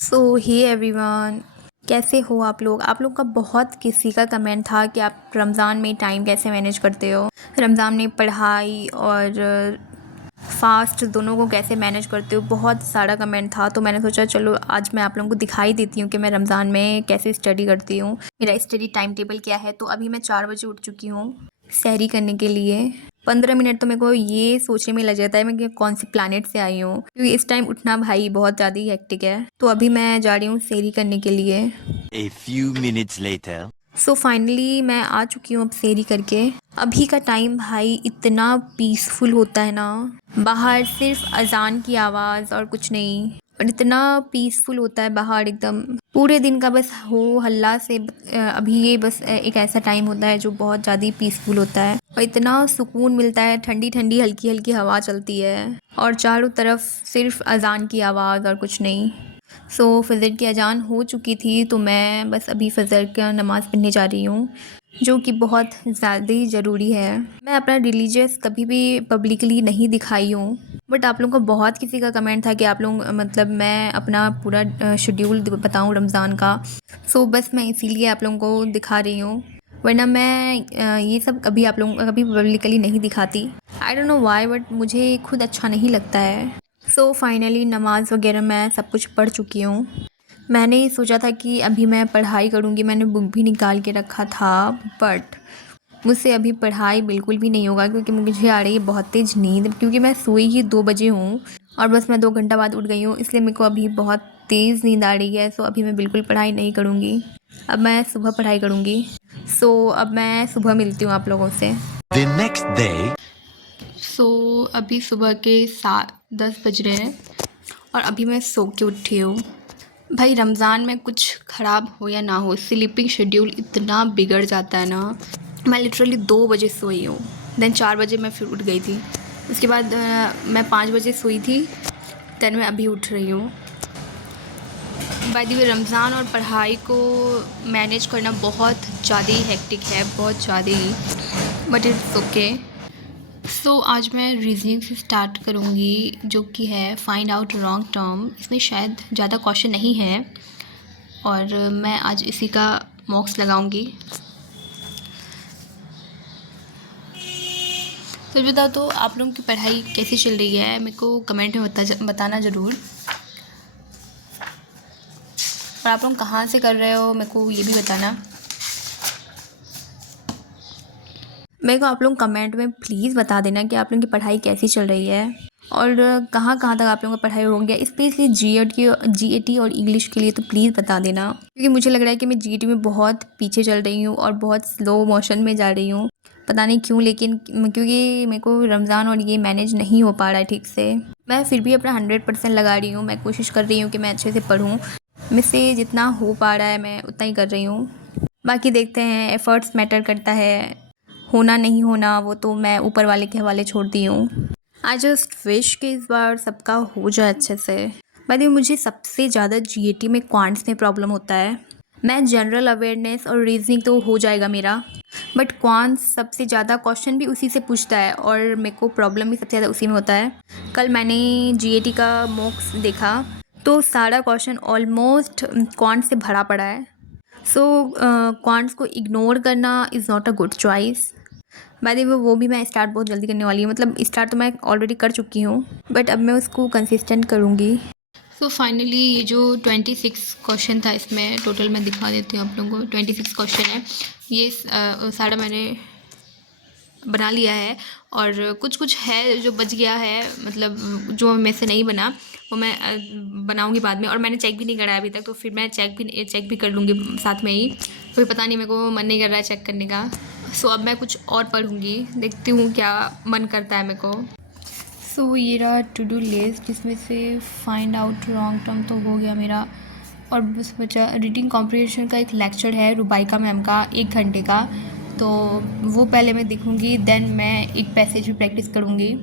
सो hey everyone, कैसे हो आप लोग। का बहुत किसी का कमेंट था कि आप रमज़ान में टाइम कैसे मैनेज करते हो, रमज़ान में पढ़ाई और फास्ट दोनों को कैसे मैनेज करते हो। बहुत सारा कमेंट था, तो मैंने सोचा चलो आज मैं आप लोगों को दिखाई देती हूँ कि मैं रमज़ान में कैसे स्टडी करती हूँ, मेरा स्टडी टाइम टेबल क्या है। तो अभी मैं 4 बजे उठ चुकी हूँ सहरी करने के लिए। 15 मिनट तो मेरे को ये सोचने में लग जाता है मैं कि कौन सी प्लानट से आई हूँ, क्योंकि इस टाइम उठना भाई बहुत ज़्यादा ही हेक्टिक है। तो अभी मैं जा रही हूँ सहरी करने के लिए। A few minutes later. So finally मैं आ चुकी हूँ अब सहरी करके। अभी का टाइम भाई इतना पीसफुल होता है ना, बाहर सिर्फ अजान की आवाज़ और कुछ नहीं, और इतना पीसफुल होता है बाहर एकदम। पूरे दिन का बस हो हल्ला से अभी ये बस एक ऐसा टाइम होता है जो बहुत ज़्यादा पीसफुल होता है, और इतना सुकून मिलता है। ठंडी ठंडी हल्की हल्की हवा चलती है और चारों तरफ सिर्फ अजान की आवाज़ और कुछ नहीं। सो फ़जर की अजान हो चुकी थी, तो मैं बस अभी फ़जर का नमाज़ पढ़ने जा रही हूँ, जो कि बहुत ज़्यादा ही ज़रूरी है। मैं अपना रिलीजियस कभी भी पब्लिकली नहीं दिखाई हूँ, बट आप लोगों को बहुत किसी का कमेंट था कि आप लोग मतलब मैं अपना पूरा शेड्यूल बताऊँ रमज़ान का। सो बस मैं इसीलिए आप लोगों को दिखा रही हूँ, वरना मैं ये सब कभी आप लोगों कभी पब्लिकली नहीं दिखाती। I don't know why, but मुझे खुद अच्छा नहीं लगता है। सो फाइनली नमाज़ वगैरह मैं सब कुछ पढ़ चुकी हूँ। मैंने सोचा था कि अभी मैं पढ़ाई करूँगी, मैंने बुक भी निकाल के रखा था, बट मुझसे अभी पढ़ाई बिल्कुल भी नहीं होगा, क्योंकि मुझे आ रही है बहुत तेज़ नींद, क्योंकि मैं सोई ही 2 बजे हूँ और बस मैं 2 घंटा बाद उठ गई हूँ, इसलिए मेरे को अभी बहुत तेज़ नींद आ रही है। सो अभी मैं बिल्कुल पढ़ाई नहीं करूँगी, अब मैं सुबह पढ़ाई करूँगी। सो अब मैं सुबह मिलती हूँ आप लोगों से। The next day. सो अभी सुबह के 10 बज रहे हैं और अभी मैं सो के उठी हूँ। भाई रमज़ान में कुछ ख़राब हो या ना हो, स्लीपिंग शेड्यूल इतना बिगड़ जाता है ना। मैं लिटरली 2 बजे सोई हूँ, देन 4 बजे मैं फिर उठ गई थी। उसके बाद मैं 5 बजे सोई थी, देन मैं अभी उठ रही हूँ। बाय द वे रमज़ान और पढ़ाई को मैनेज करना बहुत ज़्यादा ही हेक्टिक है, बहुत ज़्यादा ही, बट इट्स ओके। सो आज मैं रीजनिंग से स्टार्ट करूँगी, जो कि है फाइंड आउट रॉन्ग टर्म। इसमें शायद ज़्यादा क्वेश्चन नहीं है और मैं आज इसी का मॉक्स लगाऊंगी। सच बताओ तो आप लोगों की पढ़ाई कैसी चल रही है, मेरे को कमेंट में बताना ज़रूर। और आप लोग कहाँ से कर रहे हो मेरे को ये भी बताना। मेरे को आप लोग कमेंट में प्लीज़ बता देना कि आप लोगों की पढ़ाई कैसी चल रही है और कहाँ कहाँ तक आप लोगों का पढ़ाई हो गया। स्पेशली जीएटी और इंग्लिश के लिए तो प्लीज़ बता देना, क्योंकि मुझे लग रहा है कि मैं जीएटी में बहुत पीछे चल रही हूँ और बहुत स्लो मोशन में जा रही हूँ, पता नहीं क्यों। लेकिन क्योंकि मेरे को रमज़ान और ये मैनेज नहीं हो पा रहा है ठीक से। मैं फिर भी अपना 100% लगा रही हूँ, मैं कोशिश कर रही हूँ कि मैं अच्छे से पढूँ। मुझसे जितना हो पा रहा है मैं उतना ही कर रही हूँ। बाकी देखते हैं, एफ़र्ट्स मैटर करता है, होना नहीं होना वो तो मैं ऊपर वाले के हवाले छोड़ती हूँ। आई जस्ट विश कि इस बार सबका हो जाए अच्छे से। भाई मुझे सबसे ज़्यादा जीएटी में क्वांट्स में प्रॉब्लम होता है। मैं जनरल अवेयरनेस और रीजनिंग तो हो जाएगा मेरा, बट क्वांट्स सबसे ज़्यादा क्वेश्चन भी उसी से पूछता है और मेरे को प्रॉब्लम भी सबसे ज़्यादा उसी में होता है। कल मैंने जीएटी का मॉक्स देखा तो सारा क्वेश्चन ऑलमोस्ट क्वांट से भरा पड़ा है। सो क्वांट्स को इग्नोर करना is not a good choice. By the way वो भी मैं स्टार्ट बहुत जल्दी करने वाली हूँ, मतलब स्टार्ट तो मैं ऑलरेडी कर चुकी हूँ, बट अब मैं उसको कंसिस्टेंट करूँगी। सो फाइनली ये जो 26 क्वेश्चन था, इसमें टोटल मैं दिखा देती हूँ आप लोगों को। 26 क्वेश्चन है, ये सारा मैंने बना लिया है और कुछ कुछ है जो बच गया है, मतलब जो मेरे से नहीं बना वो मैं बनाऊंगी बाद में। और मैंने चेक भी नहीं करा अभी तक, तो फिर मैं चेक भी कर लूँगी साथ में ही। फिर पता नहीं, मेरे को मन नहीं कर रहा है चेक करने का। सो अब मैं कुछ और पढ़ूँगी, देखती हूँ क्या मन करता है मेरे को। सो ये रहा टू डू लिस्ट, जिसमें से फाइंड आउट रॉन्ग टर्म तो हो गया मेरा, और बस बचा रीडिंग कॉम्प्रिहेंशन का एक लेक्चर है रुबाइका मैम का 1 घंटे का, तो वो पहले मैं देखूँगी, देन मैं एक पैसेज भी प्रैक्टिस करूँगी।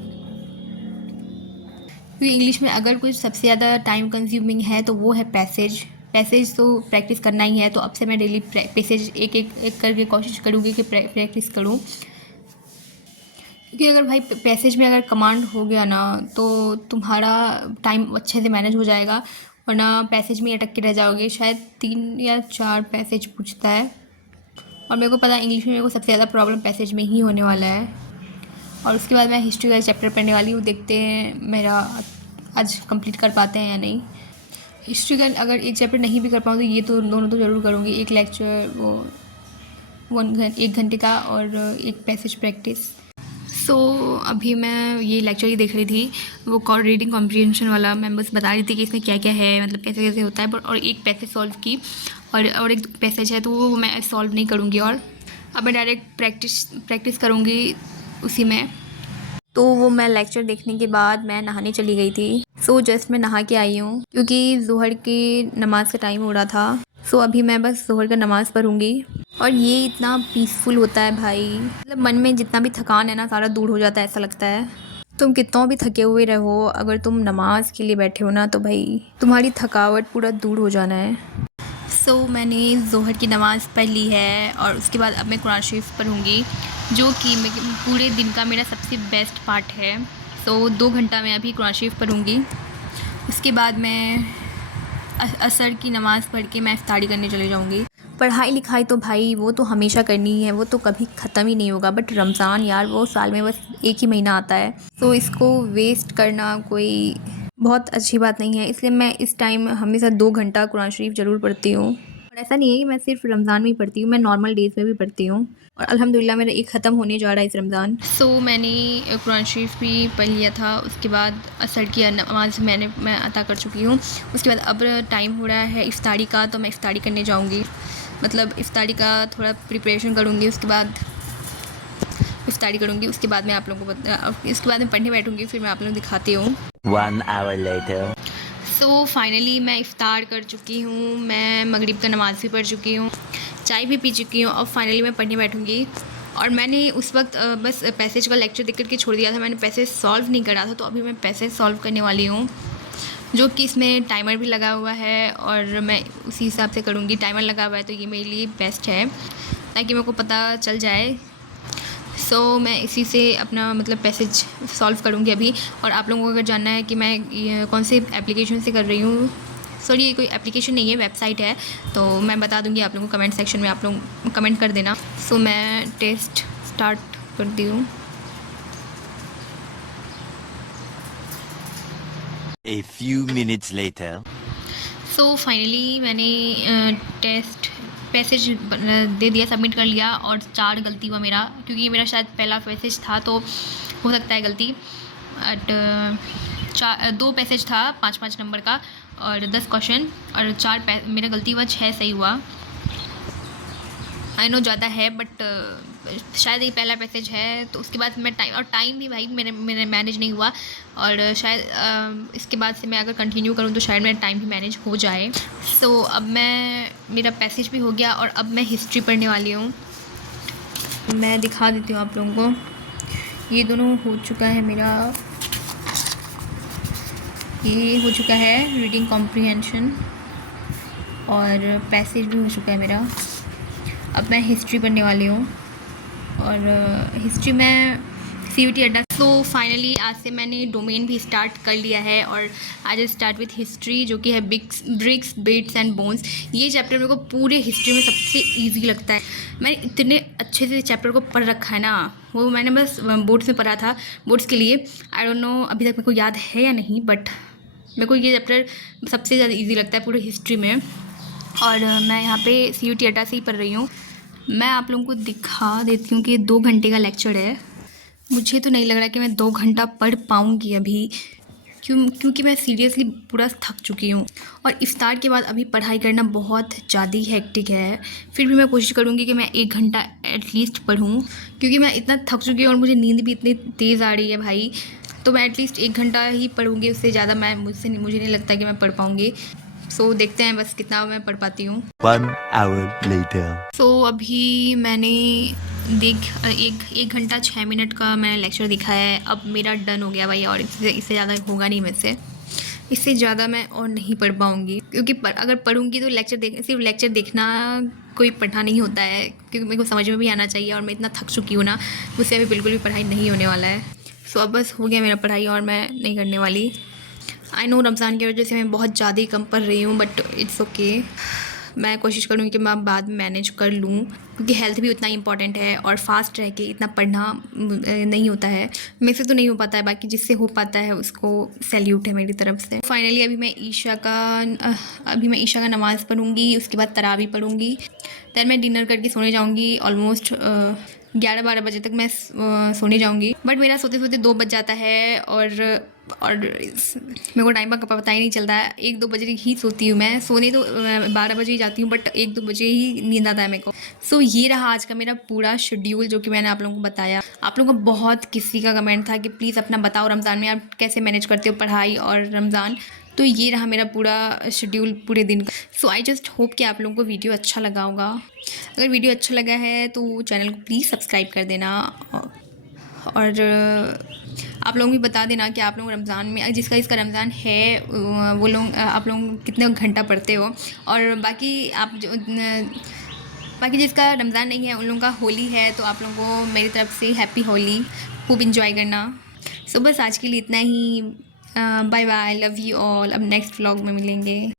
क्योंकि इंग्लिश में अगर कुछ सबसे ज़्यादा टाइम कंज्यूमिंग है तो वो है पैसेज। पैसेज तो प्रैक्टिस करना ही है, तो अब से मैं डेली पैसेज एक एक करके कोशिश करूँगी कि प्रैक्टिस करूँ। क्योंकि अगर भाई पैसेज में अगर कमांड हो गया ना, तो तुम्हारा टाइम अच्छे से मैनेज हो जाएगा वरना पैसेज में अटक के रह जाओगे। शायद 3 या 4 पैसेज पूछता है, और मेरे को पता है इंग्लिश में मेरे को सबसे ज़्यादा प्रॉब्लम पैसेज में ही होने वाला है। और उसके बाद मैं हिस्ट्री का चैप्टर पढ़ने वाली हूँ, देखते हैं मेरा आज कंप्लीट कर पाते हैं या नहीं। हिस्ट्री का अगर एक चैप्टर नहीं भी कर पाऊँ तो ये तो दोनों तो ज़रूर करूँगी। एक लेक्चर वो 1 घंटे का और एक पैसेज प्रैक्टिस। सो अभी मैं ये लेक्चर ही देख रही थी, वो रीडिंग कॉम्प्रिहेंशन वाला। मैं बस बता रही थी कि इसमें क्या क्या है, मतलब कैसे कैसे होता है। और एक पैसेज सॉल्व की, और एक पैसेज है तो वो मैं सॉल्व नहीं करूँगी, और अब मैं डायरेक्ट प्रैक्टिस करूँगी उसी में। तो वो मैं लेक्चर देखने के बाद मैं नहाने चली गई थी। सो जस्ट मैं नहा के आई हूँ, क्योंकि ज़ोहर की नमाज़ का टाइम हो रहा था। सो अभी मैं बस ज़ोहर का नमाज़ पढ़ूँगी, और ये इतना पीसफुल होता है भाई, मतलब मन में जितना भी थकान है ना सारा दूर हो जाता है, ऐसा लगता है। तुम कितना भी थके हुए रहो, अगर तुम नमाज के लिए बैठे हो ना तो भाई तुम्हारी थकावट पूरा दूर हो जाना है। सो मैंने ज़ोहर की नमाज़ पढ़ ली है, और उसके बाद अब मैं कुरान शरीफ पढ़ूँगी, जो कि पूरे दिन का मेरा सबसे बेस्ट पार्ट है। तो 2 घंटा मैं अभी कुरान शरीफ पढ़ूँगी। उसके बाद मैं असर की नमाज़ पढ़ के मैं इफ्तारी करने चले जाऊँगी। पढ़ाई लिखाई तो भाई वो तो हमेशा करनी ही है, वो तो कभी ख़त्म ही नहीं होगा। बट रमज़ान यार, वो साल में बस एक ही महीना आता है, तो इसको वेस्ट करना कोई बहुत अच्छी बात नहीं है। इसलिए मैं इस टाइम हमेशा 2 घंटा कुरान शरीफ ज़रूर पढ़ती हूँ। और ऐसा नहीं है कि मैं सिर्फ रमज़ान में ही पढ़ती हूँ, मैं नॉर्मल डेज़ में भी पढ़ती हूँ, और अल्हम्दुलिल्लाह मेरा एक ख़त्म होने जा रहा है इस रमज़ान। सो मैंने कुरान शरीफ भी पढ़ लिया था। उसके बाद असर की नमाज़ मैं अता कर चुकी हूँ। उसके बाद अब टाइम हो रहा है इफ्तारी का, तो मैं इफ्तारी करने जाऊँगी, मतलब इफ्तारी का थोड़ा प्रिपरेशन करूँगी। उसके बाद इफ्तारी करूँगी, उसके बाद मैं आप लोगों को इसके बाद मैं पढ़ने बैठूँगी, फिर मैं आप लोगों को दिखाती हूँ। 1 hour later. सो फाइनली मैं इफ़्तार कर चुकी हूँ, मैं मगरिब का नमाज़ भी पढ़ चुकी हूँ, चाय भी पी चुकी हूँ, और फाइनली मैं पढ़ने बैठूँगी। और मैंने उस वक्त बस पैसेज का लेक्चर देख कर के छोड़ दिया था, मैंने पैसेज सॉल्व नहीं करा था। तो अभी मैं पैसेज सॉल्व करने वाली हूँ, जो कि इसमें टाइमर भी लगा हुआ है, और मैं उसी हिसाब से करूँगी। टाइमर लगा हुआ है तो ये मेरे लिए बेस्ट है, ताकि मेरे को पता चल जाए। सो मैं इसी से अपना मतलब पैसेज सॉल्व करूँगी अभी। और आप लोगों को अगर जानना है कि मैं कौन से एप्लीकेशन से कर रही हूँ, सॉरी ये कोई एप्लीकेशन नहीं है, वेबसाइट है, तो मैं बता दूँगी आप लोगों को कमेंट सेक्शन में, आप लोग कमेंट कर देना। सो मैं टेस्ट स्टार्ट करती हूँ। A few minutes later. So finally मैंने टेस्ट पैसेज दे दिया, सबमिट कर लिया, और 4 गलती हुआ मेरा, क्योंकि ये मेरा शायद पहला पैसेज था, तो हो सकता है गलती। बट 2 पैसेज था 5-5 नंबर का, और 10 क्वेश्चन, और 4 मेरा गलती हुआ, 6 सही हुआ। आई नो ज़्यादा है, बट शायद ये पहला पैसेज है। तो उसके बाद मैं टाइम भी भाई मेरे मैनेज नहीं हुआ, और शायद इसके बाद से मैं अगर कंटिन्यू करूँ तो शायद मेरा टाइम भी मैनेज हो जाए। सो अब मेरा पैसेज भी हो गया, और अब मैं हिस्ट्री पढ़ने वाली हूँ। मैं दिखा देती हूँ आप लोगों को। ये दोनों हो चुका है मेरा, ये हो चुका है रीडिंग कॉम्प्रिहेंशन, और पैसेज भी हो चुका है मेरा। अब मैं हिस्ट्री पढ़ने वाली हूँ, और हिस्ट्री में CUET अड्डा। सो फाइनली आज से मैंने डोमेन भी स्टार्ट कर लिया है, और आज स्टार्ट विथ हिस्ट्री, जो कि है ब्रिक्स बिट्स एंड बोन्स। ये चैप्टर मेरे को पूरे हिस्ट्री में सबसे इजी लगता है। मैंने इतने अच्छे से चैप्टर को पढ़ रखा है ना, वो मैंने बस बोर्ड्स में पढ़ा था, बोर्ड्स के लिए। आई डोंट नो अभी तक मेरे को याद है या नहीं, बट मेरे को ये चैप्टर सबसे ज़्यादा ईजी लगता है पूरे हिस्ट्री में। और मैं यहाँ पे CUET अड्डा से ही पढ़ रही हूँ। मैं आप लोगों को दिखा देती हूँ कि ये 2 घंटे का लेक्चर है। मुझे तो नहीं लग रहा कि मैं 2 घंटा पढ़ पाऊँगी अभी, क्योंकि मैं सीरियसली पूरा थक चुकी हूँ। और इफ्तार के बाद अभी पढ़ाई करना बहुत ज़्यादा ही हेक्टिक है। फिर भी मैं कोशिश करूँगी कि मैं 1 घंटा एटलीस्ट पढ़ूँ, क्योंकि मैं इतना थक चुकी हूँ और मुझे नींद भी इतनी तेज़ आ रही है भाई। तो मैं एटलीस्ट 1 घंटा ही पढ़ूँगी, उससे ज़्यादा मुझे नहीं लगता कि मैं पढ़ पाऊँगी। सो देखते हैं बस कितना मैं पढ़ पाती हूँ। 1 hour later. सो अभी मैंने एक घंटा 6 मिनट का मैंने लेक्चर देखा है। अब मेरा डन हो गया भाई, और इससे ज़्यादा होगा नहीं मुझसे, इससे ज़्यादा मैं और नहीं पढ़ पाऊँगी। क्योंकि अगर पढ़ूँगी तो सिर्फ लेक्चर देखना कोई पढ़ना नहीं होता है, क्योंकि मेरे को समझ में भी आना चाहिए, और मैं इतना थक चुकी हूँ ना, मुझसे अभी बिल्कुल भी पढ़ाई नहीं होने वाला है। सो अब बस हो गया मेरा पढ़ाई, और मैं नहीं करने वाली। आई नो रमज़ान की वजह से मैं बहुत ज़्यादा ही कम पढ़ रही हूँ, बट इट्स ओके। मैं कोशिश करूँगी कि मैं बाद में मैनेज कर लूँ, क्योंकि हेल्थ भी उतना इंपॉर्टेंट है और फास्ट रह के इतना पढ़ना नहीं होता है। मेरे से तो नहीं हो पाता है, बाकी जिससे हो पाता है उसको सैल्यूट है मेरी तरफ से। फाइनली अभी मैं ईशा का नमाज़ पढ़ूँगी, उसके बाद तरावी पढ़ूँगी, दैन मैं डिनर करके सोने जाऊँगी। ऑलमोस्ट 11-12 बजे तक मैं सोने जाऊँगी, बट मेरा सोते सोते 2 बज जाता है और मेरे को टाइम का पता ही नहीं चलता है। 1-2 बजे ही सोती हूँ मैं। सोने तो 12 बजे ही जाती हूँ, बट 1-2 बजे ही नींद आता है मेरे को। सो ये रहा आज का मेरा पूरा शेड्यूल, जो कि मैंने आप लोगों को बताया। आप लोगों का बहुत किसी का कमेंट था कि प्लीज़ अपना बताओ रमज़ान में आप कैसे मैनेज करते हो पढ़ाई और रमज़ान। तो ये रहा मेरा पूरा शेड्यूल पूरे दिन का। सो आई जस्ट होप कि आप लोगों को वीडियो अच्छा लगा होगा। अगर वीडियो अच्छा लगा है तो चैनल को प्लीज़ सब्सक्राइब कर देना, और आप लोग भी बता देना कि आप लोग रमज़ान में इसका रमज़ान है वो लोग आप लोग कितने घंटा पढ़ते हो। और बाकी जिसका रमज़ान नहीं है उन लोगों का होली है, तो आप लोगों को मेरी तरफ से हैप्पी होली, खूब इंजॉय करना। सो बस आज के लिए इतना ही। Bye bye, love you all. अब नेक्स्ट व्लॉग में मिलेंगे।